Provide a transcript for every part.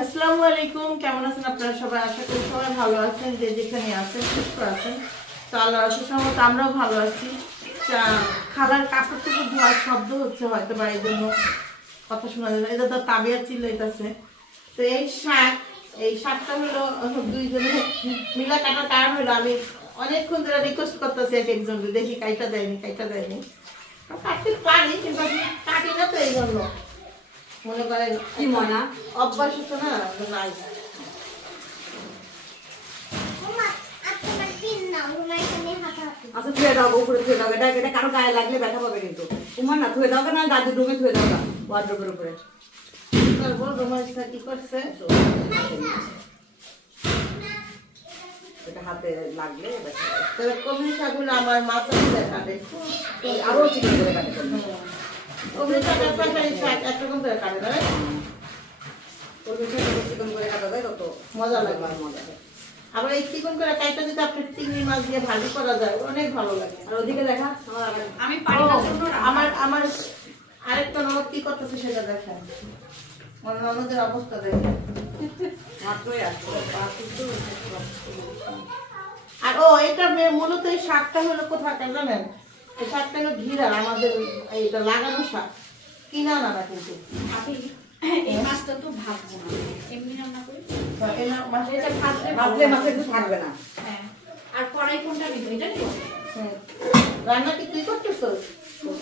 আসসালামু আলাইকুম, কেমন আছেন আপনারা সবাই? আশা করি সবাই ভালো আছেন, যে যেখানে আছেন সুস্থ আছেন। তো আল্লাহর আশীর্বাদে সম্মত আমরাও ভালো আছি। খাবার কাপড় টুকু ধোয়ার শব্দ হচ্ছে হয়তো বা এই জন্য কথা শোনা যাবে। এটা তো তাবিয়া চিল্লাইতেছে। তো এই শাকটা হলো দুইজনে মিলা কাটার কারণ হলো আমি অনেকক্ষণ ধরে রিকোয়েস্ট করতেছি একজনকে, দেখি কাইটা দেয়নি কাটতে পারি কিন্তু আমি কাটি না, তো এই জন্য মনে করেন কি মনা অভ্যাস হতো না নাই। আচ্ছা ধুয়ে দাও, উপরে ধুয়ে দাও, এটা কারো গায়ে লাগলে ব্যথা পাবে কিন্তু। তোমার না ধুয়ে দাও না, দাদির রুমে ধুয়ে দাও না, ওয়ার্ড্রোবের উপরে। কি করছে এটা হাতে লাগলে তবে কমলি শাকগুলো আমার মাথা দিয়ে কাটে, আরো চিকন করে কাটে। কমলি শাকের পাশাপাশি শাক একরকম করে কাটে না, কলমি শাক চিকন করে কাটা যায় তত মজা লাগে। মজা হয়। আবার এই চিকন করে কাইটা যদি আপনার চিংড়ি মাছ দিয়ে ভাজি করা যায় অনেক ভালো লাগে। আর ওদিকে দেখা আমি পারি না জন্য আমার আরেকটা ননদ কি করতেছে সেটা দেখেন, আমার ননদের অবস্থা দেখেন মাত্রই আসছে। আর এটা মূলত এই শাকটা হলো কোথাকার জানেন? এই শাকটা হলো ঘিরা, আমাদের এইটা লাগানো শাক, কিনা না কিন্তু। আমি এই মাছটা তো ভাববো না, এমনি রান্না করি। এটা ভাজলে মাছে কিছু থাকবে না। হ্যাঁ, আর কড়াই কোনটা নিব? এটা নিব? রান্না কি তুই করতেছ?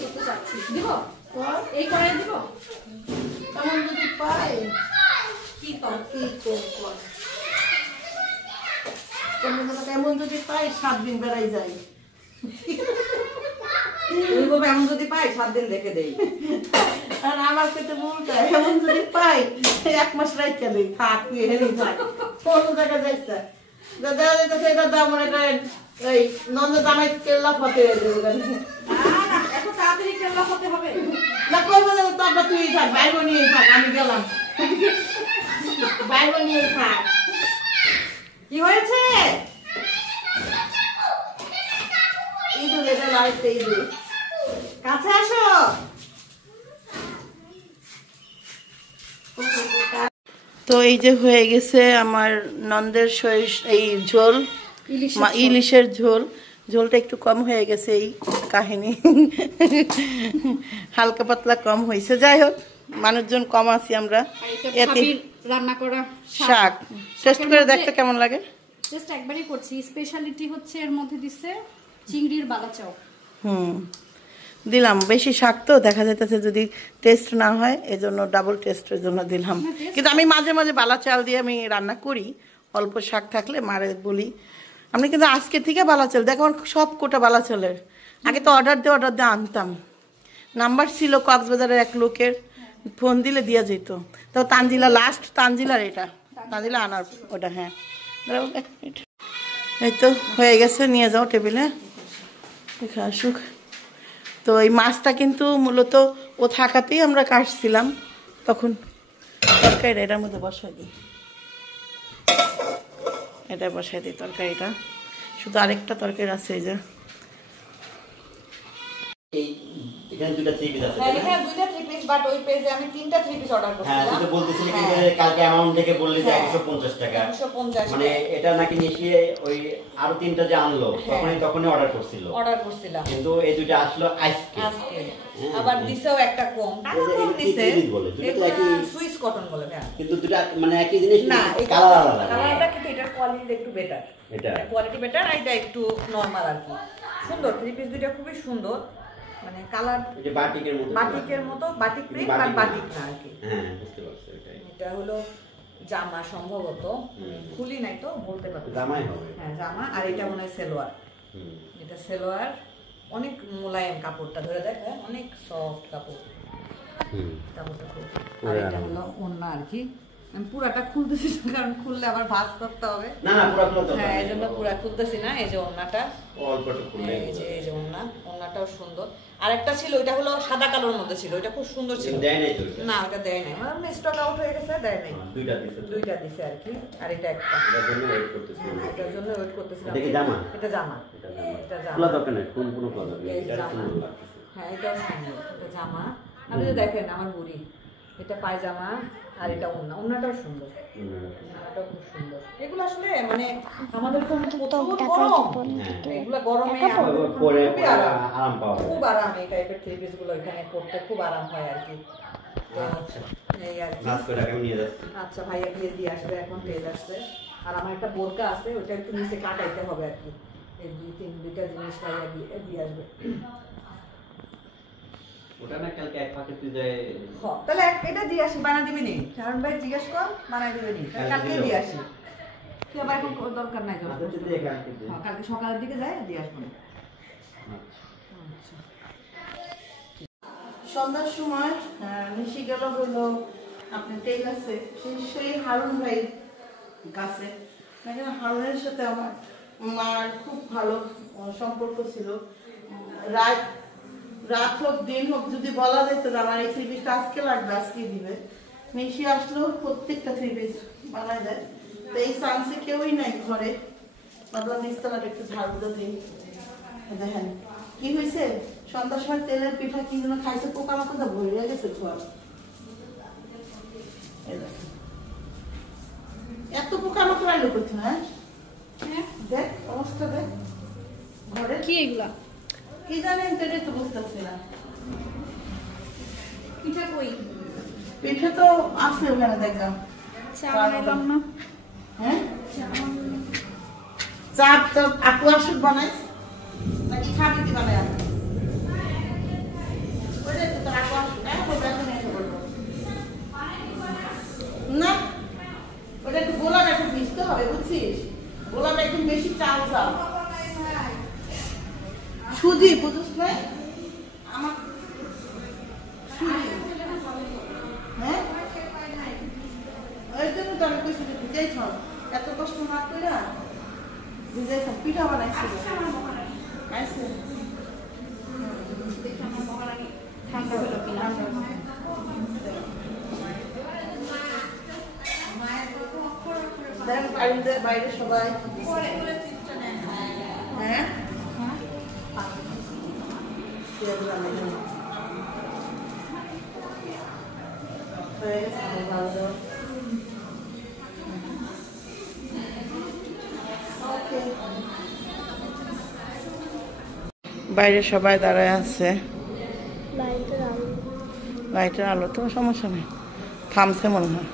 করতে চাচ্ছি। দিব? এই কড়াই দিব? তেমন যদি পাই কি কর? কি করব? এমন যদি পাই 7 দিন বেড়াই যাই। তুমি বলবে এমন যদি পাই 7 দিন রেখে দেই। আর আমার পেটে বলতে এমন যদি পাই 1 মাস রাইখা দেই, থাক তুই হেরে থাক, কোনো জায়গা যাইস না। দাদা যেতেছে এটা দাম মনে করেন এই নন্দ দামাই কেল্লা ফতে হয়ে যাবে। এত তাড়াতাড়ি কেল্লা হতে হবে না, করবো না তো আমরা তুই থাক, বাইরে নিয়ে থাক, আমি গেলাম বাইরে নিয়ে থাক। কি হয়েছে? ইঁদুর, এটা লাইতে ইঁদুর, কাছে আসো। তো এই যে হয়ে গেছে আমার নন্দের এই ঝোল, ইলিশের ঝোল। ঝোলটা একটু কম হয়ে গেছে, এই কাহিনী হালকা পাতলা কম হয়েছে। যাই হোক, মানুষজন কম আছি আমরা। এতে রান্না করা শাক টেস্ট করে দেখতে কেমন লাগে। জাস্ট একবারই করছি। স্পেশালিটি হচ্ছে এর মধ্যে দিছে চিংড়ির বালাচাও। দিলাম বেশি শাক তো দেখা যাইতেছে যদি টেস্ট না হয়, এজন্য ডাবল টেস্টের জন্য দিলাম। কিন্তু আমি মাঝে মাঝে বালা চাল দিয়ে আমি রান্না করি, অল্প শাক থাকলে মারে বলি। আমি কিন্তু আজকে থেকে বালা চাল দেখো, সব কোটা বালা চালের। আগে তো অর্ডার দিয়ে আনতাম, নাম্বার ছিল কক্সবাজারের এক লোকের, ফোন দিলে দিয়া যেত। তো তানজিলা লাস্ট, তানজিলার এটা তানজিলা আনার ওটা। হ্যাঁ, এই তো হয়ে গেছে, নিয়ে যাও টেবিলে, দেখে আসুক। তো এই মাছটা কিন্তু মূলত ও থাকাতেই আমরা কাটছিলাম, তখন তরকারিটা এটার মধ্যে বসাই দিই, এটা বসাই দিই তরকারিটা। শুধু আরেকটা তরকারি আছে, এই যে এখানে দুটো 3 পিস আছে। হ্যাঁ, দুইটা 3 পিস, বাট ওই পেজে আমি 3টা 3 পিস অর্ডার হ্যাঁ, করছিলাম। তুই তো বলতেছিলি কি যে কালকে অ্যামাউন্ট থেকে বললি যে 150 টাকা। 150 মানে এটা নাকি নিয়ে ওই আরো 3টা যে আনলো তখনই অর্ডার করছিল। অর্ডার করছিলাম। কিন্তু এই দুটো আসলো আজকে। আবার দিছেও একটা কম। টাকা কম দিছে। দুটো একই সুইস কটন বলে। হ্যাঁ। কিন্তু দুটো মানে একই জিনিস না, কালার আলাদা। কালারটা কিন্তু এটার কোয়ালিটি একটু বেটার। এটা কোয়ালিটি বেটার, আর এটা একটু নরমাল আর কি। সুন্দর 3 পিস দুটো, খুবই সুন্দর। মানে কালার এটা বাটিকের মতো, বাটিক প্রিন্ট আর বাটিক না আর কি। হ্যাঁ, বুঝতে পারছি। এটা হলো জামা সম্ভবত, খুলি নাই তো বলতে পারবো। জামাই হবে। হ্যাঁ, জামা। আর এটা মনে হয় সালোয়ার। এটা সালোয়ার, অনেক মোলায়েম কাপড়টা, ধরে দেখ, অনেক সফট কাপড়। কাপড়টা খুব। আর এটা হলো ওড়না আর কি। আমি পুরাটা খুলতেছি না, কারণ খুললে আবার ভাঁজ করতে হবে। না না, পুরো খুলতে হবে। হ্যাঁ, এই জন্য পুরা খুলতেছি না। এই যে ওড়নাটা, অল্পটা খুললে, এই যে ওড়নাটাও সুন্দর। আরেকটা ছিল, ওইটা হলো সাদা কালোর মধ্যে ছিল, ওইটা খুব সুন্দর ছিল। দেয় নাই তো? না, ওটা দেয় নাই, আমার স্টক আউট হয়ে গেছে, দেয় নাই। দুইটা দিছে আর কি। আর এটা একটা, এটার জন্য ওয়েট করতেছিলাম। এটার জন্য ওয়েট করতেছিলাম। এটা কি জামা? এটা জামা। খোলা দরকার নেই, কোন খোলা দরকার নেই। এটা সুন্দর লাগছে। হ্যাঁ, এটাও সুন্দর। এটা জামা। আপনি যে দেখেন আমার বুড়ি, এটা পায়জামা, আর এটা ওন্নাটাও সুন্দর, ওন্নাটাও খুব সুন্দর। এগুলো আসলে মানে আমাদের তো প্রচুর গরম, এগুলো গরমে পরে খুবই আরাম, আরাম পাওয়া যায়। খুব আরাম। এই টাইপের থ্রি পিস গুলো এখানে পড়তে খুব আরাম হয় আর কি। তো এই আর কি। নাচ করে আমি নিয়ে যাচ্ছি। আচ্ছা ভাইয়া গিয়ে দিয়ে আসবে, এখন তেল আসবে। আর আমার একটা বোরকা আছে, ওটা একটু নিচে কাটাইতে হবে আর কি। এই দুইটা জিনিস ভাইয়া দিয়ে আসবে। ওটা না কালকে এক ফাঁকে তুই যায়। তাহলে এটা দিয়ে আসি, বানা দিবি নি? শারন ভাই জিজ্ঞেস কর, বানাই দিবি নি? কালকে দিয়ে আসি। তুই আবার এখন দরকার নাই। কালকে সকালের দিকে যায় দিয়ে আসবো। সন্ধ্যার সময় নিশি গেল হলো আপনি টেলার্সে, সেই হারুন ভাই কাছে। এখানে হারুনের সাথে আমার মার খুব ভালো সম্পর্ক ছিল। রাত হোক দিন হোক যদি বলা যেত যে আমার এই থ্রি পিসটা আজকে লাগবে, আজকে দিবে, নিশি আসলেও প্রত্যেকটা থ্রি পিস বানায় দেয়। তো এই চান্সে কেউই নাই ঘরে, ভাবলাম নিচতলাটা একটু ঝাড়ু দিই। দেখেন কি হয়েছে, সন্ধ্যার সময় তেলের পিঠা কি যেন খাইছে, পোকা মাকড় ভরে গেছে ঘর। এত পোকা মাকড় আইলো কোথায়? হ্যাঁ দেখ অবস্থা, দেখ ঘরে কি এগুলা কি জানেন তো এটা তো বুঝতেছি না। পিঠা কই? পিঠে তো আছে ওখানে দেখলাম। চা বানাইলাম না। হ্যাঁ চা তো আপু আসুক বানাই নাকি খাবি কি বানাই? না ওটা একটু গোলাটা একটু ভিজতে হবে বুঝছিস, গোলাটা একটু বেশি চাল চাল সুজি বুঝিস না আমার সুজি। হ্যাঁ ওই জন্য তো আমি কইছি যে ভিজাই থাম, এত কষ্ট না কইরা ভিজাই থাম। পিঠা বানাইছিল আইছে ঠান্ডা হলো কিনা। বাইরে সবাই হ্যাঁ বাইরে সবাই দাঁড়ায় আছে, লাইটের আলো তো সমস্যা নেই, থামছে মনে হয়।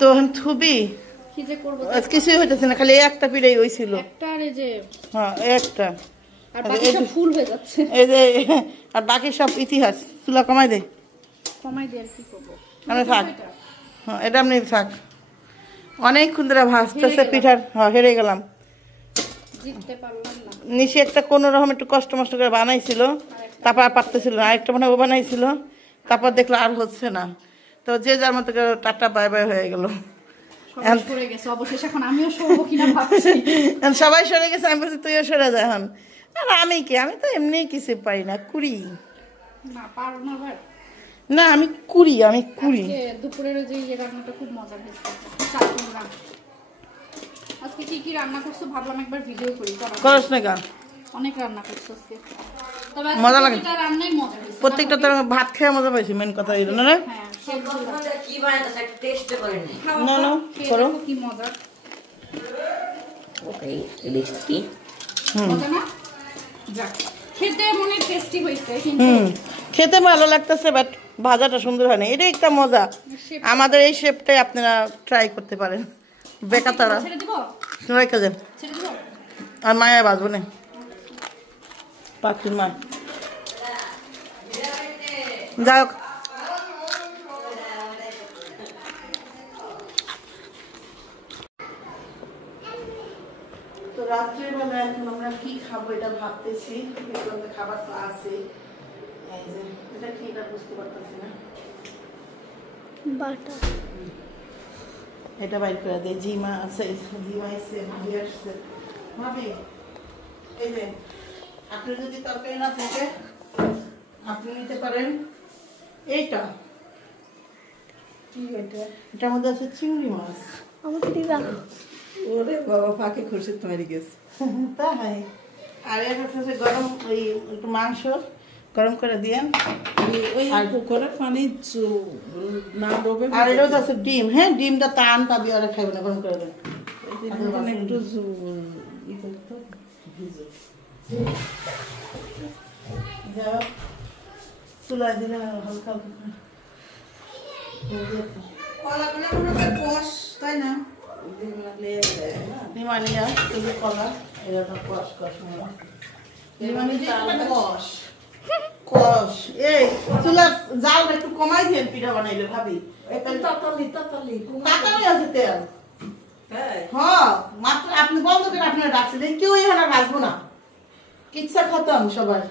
তো থুবি কি যে করব, কিছুই হইতেছে না, খালি একটা পিড়াই হইছিল। একটা আর এই যে হ্যাঁ একটা, আর বাকি সব ফুল হয়ে যাচ্ছে। এই যে আর বাকি সব ইতিহাস। চুলা কমাই দে, কমাই দিয়ে আর কি করব? আমি থাক। হ্যাঁ এটা আপনি থাক, অনেকক্ষণ ধরে ভাজতেছে পিঠার। হ্যাঁ হেরে গেলাম, জিততে পারলাম না। নিশি একটা কোনো রকম একটু কষ্ট মষ্ট করে বানাইছিল, তারপর আর পারতেছিল না। আরেকটা মানে ও বানাইছিল, তারপর দেখলো আর হচ্ছে না, তো যে যার মতো করে টাটা বাই বাই হয়ে গেল। সবাই সরে গেছে, অবশেষে এখন আমিও সরবো কিনা ভাবছি। সবাই সরে গেছে, আমি বলছি তুইও সরে যা এখন। আর আমি কি, আমি তো এমনি কিছু পারি না, কুড়ি না পারো না ভাই। না আমি কুড়ি, আমি কুড়ি। আজকে দুপুরের যে রান্নাটা খুব মজা হয়েছে, চাটনি রান্না। আজকে কি কি রান্না করছো ভাবলাম একবার ভিডিও করি। করস না গা, অনেক রান্না করছো আজকে, তবে মজা লাগে। প্রত্যেকটা রান্নাই মজা হয়েছে। প্রত্যেকটা তো ভাত খেয়ে মজা পাইছি, মেন কথা এই না রে। হ্যাঁ সবগুলো কি বানাইতেছে একটা টেস্ট করে নি। না না খেয়ে করো, দেখো কি মজা। ওকে টেস্টি। মজা না? যাক, খেতে মনে টেস্টি হয়েছে, কিন্তু খেতে ভালো লাগতেছে, বাট ভাজাটা সুন্দর হয় না, এটাই একটা মজা। আমাদের এই শেপটাই আপনারা ট্রাই করতে পারেন। বেকাতারা ছেড়ে দিব, রেখে দেন, ছেড়ে দিব। আর মায়া বাজবো না, পাখির মা যাই হোক। তো রাত্রিবেলা এখন আমরা কি খাবো এটা ভাবতেছি, খাবার তো আছে। এটা কি এটা বুঝতে পারতেছি না, এটা বাইর করে দেয়। জিমা আছে, জিমা এসছে, ভাবি আসছে। ভাবি এই যে আপনি যদি তরকারি না থাকে আপনি নিতে পারেন এইটা। কি এটা? এটার মধ্যে আছে চিংড়ি মাছ। ওরে বাবা, ফাঁকে খুরশিদ তৈরি গেছে। তাই আর এর হচ্ছে গরম ওই একটু মাংস, গরম করে দিয়েন। ওই কুকারের পানি না ডোবে আর এটাও তো আছে ডিম, হ্যাঁ ডিমটা টান পাবি, ওরা খাইবে না, গরম করে দেন। একটু চুলায় দিলে হালকা তাই না? নিমালিয়া তুমি কলা এরকম কষ কষ কষ কষ। এই চুলার জালটা একটু কমাই দিয়েন পিঠা বানাইলে ভাবি। তাতালি তাকানি আছে তেল। হ্যাঁ মাত্র আপনি বন্ধ করে আপনারা রাখছিলেন, কেউ এখানে রাখবো না, কিচ্ছা খতম সবার।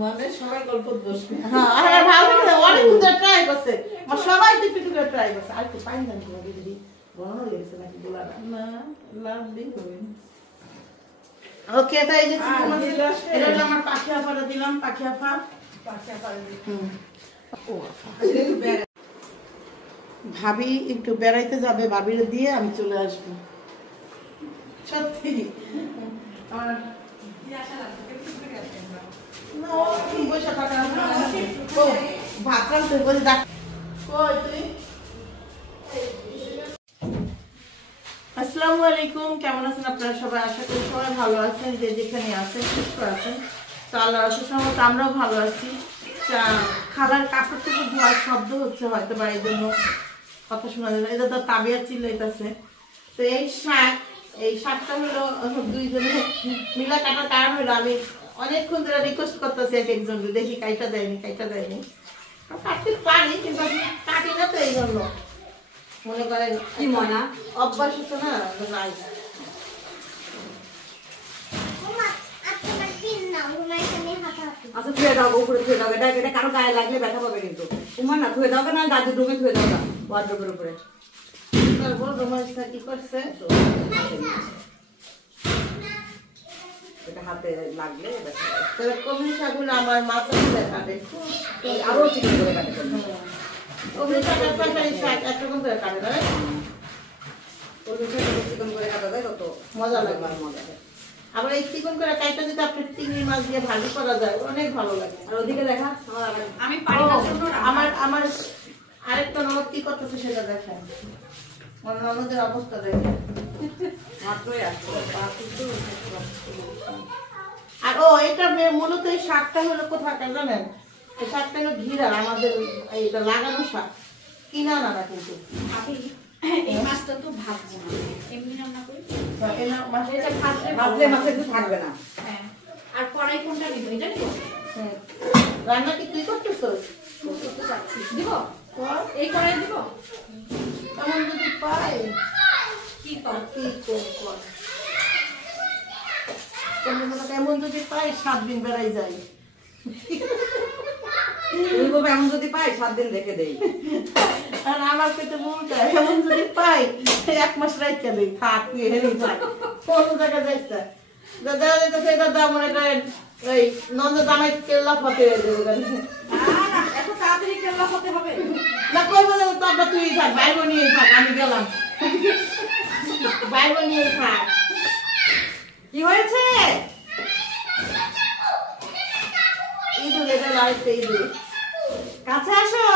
মানে সবাই গল্প দোষ হ্যাঁ আর ভালো করে অনেকক্ষণ ধরে ট্রাই করছে, আমার সবাই একটু একটু করে ট্রাই করছে। আর একটু পানি দেন তোমাকে দিদি, গরম হয়ে গেছে নাকি গোলাটা? না লাভ দিই হবে ওকে তাই যে এটা হলো আমার পাখি আপাটা দিলাম, পাখি আপা ভাবি একটু বেড়াইতে যাবে, ভাবিরে দিয়ে আমি চলে আসবো। সত্যি আমার পয়সা টাকা ভাত রাখতে বলে ডাক। আসসালামু আলাইকুম, কেমন আছেন আপনারা সবাই? আশা করি সবাই ভালো আছেন, যে যেখানে আছেন সুস্থ আছেন। তো আল্লাহ আসার সময় আমরাও ভালো আছি। খালার কাপড় থেকে ধোয়ার শব্দ হচ্ছে হয়তো বা এই জন্য কথা শোনা যাবে। এটা তো তাবিয়া চিল্লাইতেছে। তো এই শাকটা হলো দুইজনে মিলা কাটার কারণ হলো আমি অনেকক্ষণ ধরে রিকোয়েস্ট করতেছি এক একজন, দেখি কাইটা দেয়নি কাটতে পারি কিন্তু আমি কাটি না, তো এই জন্য মনে করেন কি ময়না অভ্যাস হচ্ছে না নাই। আচ্ছা ধুয়ে দাও, উপরে ধুয়ে দাও, এটা কারো গায়ে লাগলে ব্যথা পাবে কিন্তু। তোমার না ধুয়ে দাও না, দাদি রুমে ধুয়ে দাও না, ওয়ার্ড্রোবের উপরে। তারপর রোমাঞ্চটা কি করছে, এটা হাতে লাগলে ব্যথা পাবে। তাহলে কমিল শাকগুলো আমার মাথা ধরে কাটে, আরো চিকেন করে কাটে। কমিল শাকের পাশাপাশি শাক একরকম করে কাটে না, চিকেন করে কাটা যায় তত মজা লাগে। মজা হয়। আবার এই চিকন করে কাইটা যদি আপনি চিংড়ি মাছ দিয়ে ভাজি করা যায় অনেক ভালো লাগে। আর ওদিকে দেখা আমি পারি না জন্য আমার আরেকটা ননদ কি করতেছে সেটা দেখেন, আমার ননদের অবস্থা দেখেন। মাত্রই আসছে। আর এটা মূলত এই শাকটা হলো কোথাকার জানেন? এই শাকটা হলো ঘিরা, আমাদের এটা লাগানো শাক, কিনা না কিন্তু। আমি এই মাছটা তো ভাজবো না, এমনি রান্না করি। এটা ভাজলে মাছে একটু থাকবে না। হ্যাঁ, আর কড়াই কোনটা নিব? এটা নিব? রান্না কি তুই করতেছিস? করতে চাচ্ছি। দিব? কর। এই কড়াই দিব? এমন যদি পাই কি কর? কি কর। এমন যদি পাই 7 দিন বেড়াই যাই। তুমি বলবে এমন যদি পাই 7 দিন রেখে দেই। আর আমার পেটে বলটা এমন যদি পাই 1 মাস রাইখা দেই, থাক তুই হেরে থাক, কোন জায়গায় যাইস না। দাদা এটা দাম মনে করেন ওই নন্দ জামাই কেল্লা ফতে হয়ে যাবে। এত তাড়াতাড়ি কেল্লা হতে হবে না কই বলে তোরটা তুই থাক, বাইরে নিয়ে থাক, আমি গেলাম, বাইরে নিয়ে থাক। কি হয়েছে? ইঁদুর, এটা লাইট ইঁদুর। কাছে আসো।